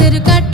গাছের কাঠ